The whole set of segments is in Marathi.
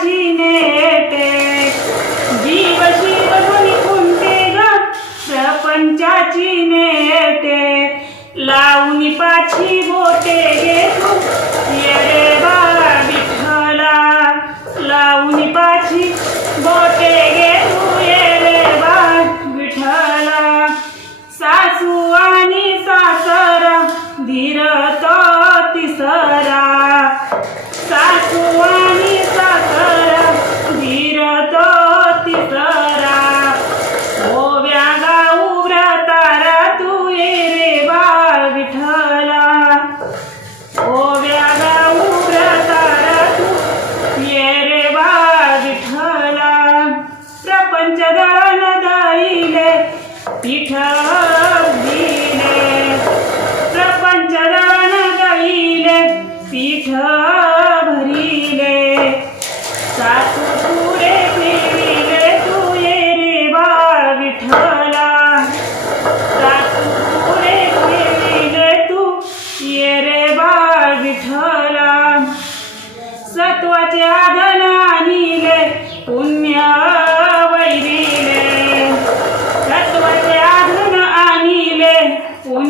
प्रपंचाची नेटे. जीव शिव ध्वनी कुंटे ग प्रपंचाची नेटे. लावून पाची बोटे गे तू येरे बा विठ्ठला. लावून पाची बोटे गे तू येरे बा विठ्ठला. सासू आणि सासरा धीर ಪೀಠ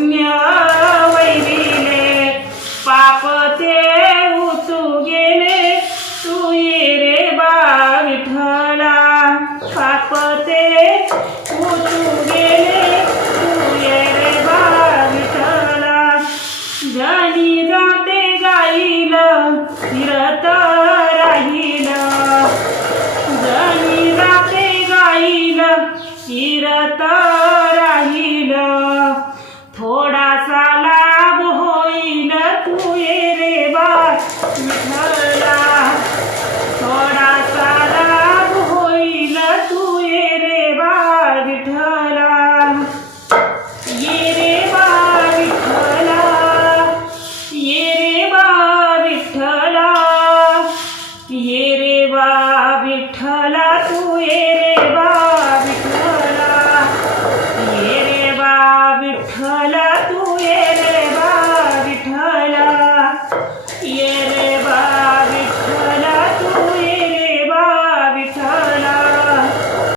पुण्य वैरिले पाप ते उचू गेले. तू रे बा विठला पाप ते उचू गेले. तू रे बा विठला जनी जाते गाईल फिरत राहील. जनी जाते गाईल फिरत विठ्ठला तू ये रे बा.